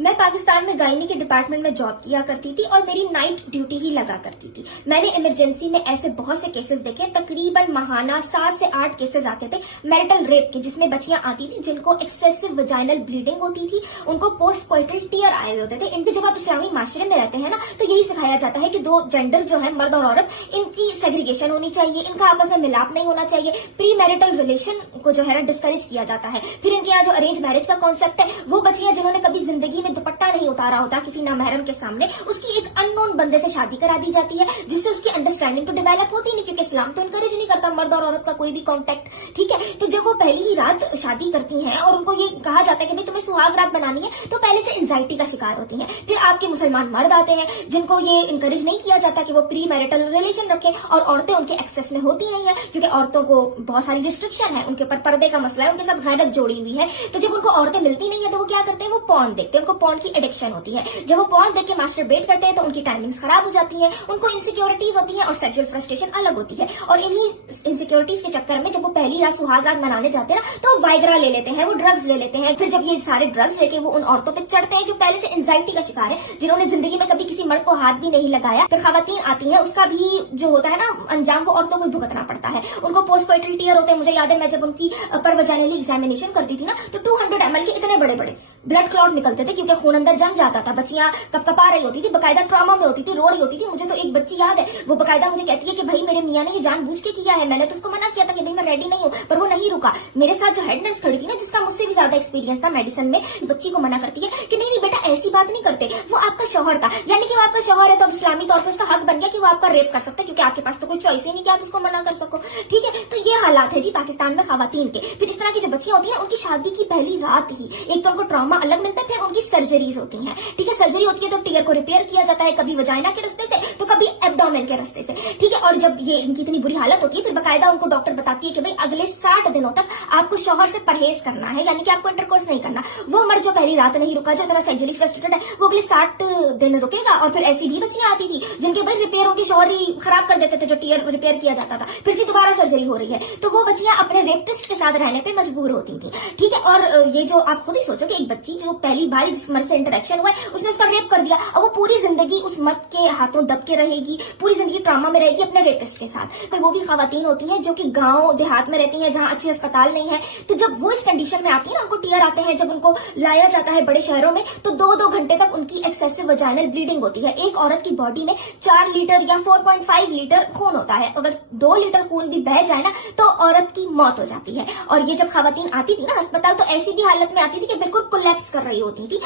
मैं पाकिस्तान में गायनी के डिपार्टमेंट में जॉब किया करती थी और मेरी नाइट ड्यूटी ही लगा करती थी। मैंने इमरजेंसी में ऐसे बहुत से केसेस देखे, तकरीबन माहाना 7 से 8 केसेस आते थे मैरिटल रेप के, जिसमें बच्चियां आती थी जिनको एक्सेसिव वजाइनल ब्लीडिंग होती थी, उनको पोस्ट कोइटल टीयर आए हुए होते थे। इनके जब आप इस्लामी माशरे में रहते हैं ना, तो यही सिखाया जाता है कि दो जेंडर जो है, मर्द और औरत, इनकी सेग्रीगेशन होनी चाहिए, इनका आपस में मिलाप नहीं होना चाहिए, प्री मैरिटल रिलेशन को जो है ना डिस्करेज किया जाता है। फिर इनके यहाँ जो अरेंज मैरिज का कॉन्सेप्ट है, वो बच्चियां जिन्होंने कभी जिंदगी में दुपट्टा नहीं उतारा होता किसी नामहरम के सामने, उसकी एक अननोन बंदे से शादी करा दी जाती है, जिससे उसकी अंडरस्टैंडिंग तो डेवलप होती नहीं, क्योंकि इस्लाम तो इनकरेज नहीं करता मर्द और औरत का कोई भी कॉन्टेक्ट। ठीक है, तो जब वो पहली ही रात शादी करती हैं और उनको ये कहा जाता है कि भाई तुम्हें सुहाग रात बनानी है, तो पहले से एंजाइटी का शिकार होती हैं। फिर आपके मुसलमान मर्द आते हैं जिनको ये इनकरेज नहीं किया जाता कि वो प्री मैरिटल रिलेशन रखें, और औरतें उनके एक्सेस में होती नहीं है, क्योंकि औरतों को बहुत सारी रिस्ट्रिक्शन है, उनके ऊपर पर्दे का मसला है, उनके साथ गैरत जोड़ी हुई है। तो जब उनको औरतें मिलती नहीं है तो वो क्या करते हैं, वो पॉर्न देखते हैं, उनको पॉर्न की एडिक्शन होती है। जब वो पॉर्न देख के मास्टरबेट करते हैं तो उनकी टाइमिंग्स खराब हो जाती हैं, उनको इनसिक्योरिटीज होती हैं और सेक्सुअल फ्रस्ट्रेशन अलग होती है। और इन्हीं इनसिक्योरिटीज के चक्कर में जब वो पहली रात सुहाग रात मनाने जाते हैं ना, तो वो वाइग्रा ले लेते हैं, वो ड्रग्स ले लेते हैं। फिर जब ये सारे ड्रग्स लेके वो उन औरतों पे चढ़ते हैं जो पहले से एंजाइटी का शिकार है, जिन्होंने जिंदगी में कभी किसी मर्द को हाथ भी नहीं लगाया। फिर खवातीन आती हैं, उसका भी जो होता है ना अंजाम, वो औरतों को भुगतना पड़ता है। उनको पोस्ट कोइटल टीयर होते हैं। मुझे याद है मैं जब उनकी परवजाइनली एग्जामिनेशन करती थी ना, तो 200 ml के इतने बड़े बड़े ब्लड क्लॉट निकलते थे, क्योंकि खून अंदर जम जाता था। बच्चियां कपकपा रही होती थी, बकायदा ट्रॉमा में होती थी, रो रही होती थी। मुझे तो एक बच्ची याद है, वो बकायदा मुझे कहती है कि भाई मेरे मियां ने ये जानबूझ के किया है, मैंने तो उसको मना किया था कि भाई मैं रेडी नहीं हूँ, पर वो नहीं रुका। मेरे साथ जो हेड नर्स खड़ी थी ना, जिसका मुझसे भी ज्यादा एक्सपीरियंस था मेडिसिन में, इस बच्ची को मना करती है कि नहीं बेटा ऐसी बात नहीं करते, वो आपका शौहर था, यानी कि वो आपका शौहर है तो अब इस्लामी तौर पर उसका हक बन गया कि वो आपका रेप कर सकता है, क्योंकि आपके पास तो कोई चॉइस ही नहीं कि आप उसको मना कर सको। ठीक है, तो ये हालात है जी पाकिस्तान में खवातीन के। फिर इस तरह की जो बच्चियां होती हैं, उनकी शादी की पहली रात ही एक तो उनको ट्रॉमा अलग मिलता है, फिर उनकी सर्जरीज होती हैं। ठीक है, सर्जरी होती है तो टीयर को रिपेयर किया जाता है, कभी वजाइना के रास्ते से तो कभी एब्डोमेन के रास्ते से। ठीक है, और जब ये इनकी इतनी बुरी हालत होती है, फिर बकायदा उनको डॉक्टर बताती है कि भाई अगले 60 दिनों तक आपको शौहर से परहेज करना है, यानी कि आपको इंटरकोर्स नहीं करना। वो मर्द जो पहली रात नहीं रुका, जो इतना सेक्सुअली फ्रस्ट्रेटेड है, वो अगले 60 दिन रुकेगा। और फिर ऐसी भी बच्चियां आती थी जिनके भाई रिपेयर उनकी शौहर ही खराब कर देते थे, जो टीयर रिपेयर किया जाता था, फिर जी दोबारा सर्जरी हो रही है, तो वो बच्चियां अपने रेपिस्ट के साथ रहने पे मजबूर होती थी। ठीक है, और ये जो आप खुद ही सोचो कि एक बच्ची जो पहली बार जिस मर्द से इंटरेक्शन हुआ है, उसने उसका रेप कर दिया, अब वो पूरी जिंदगी उस मर्द के हाथों दब के रहेगी, पूरी जिंदगी ट्रॉमा में रहेगी अपने रेपिस्ट के साथ। तो वो भी खवातीन होती हैं जो कि गांव देहात में रहती हैं, जहां अच्छे अस्पताल नहीं है। तो जब वो इस कंडीशन में आती है ना, उनको टीयर आते हैं, जब उनको लाया जाता है बड़े शहरों में, तो 2-2 घंटे तक उनकी एक्सेसिव वजाइनल ब्लीडिंग होती है। एक औरत की बॉडी में 4 लीटर या 4.5 लीटर खून होता है। अगर 2 लीटर खून भी बह जाए ना, तो औरत की मौत हो जाती है। और ये जब खवातीन आती थी ना अस्पताल, तो ऐसी भी हालत में आती थी कि बिल्कुल कोलैप्स कर रही होती थी।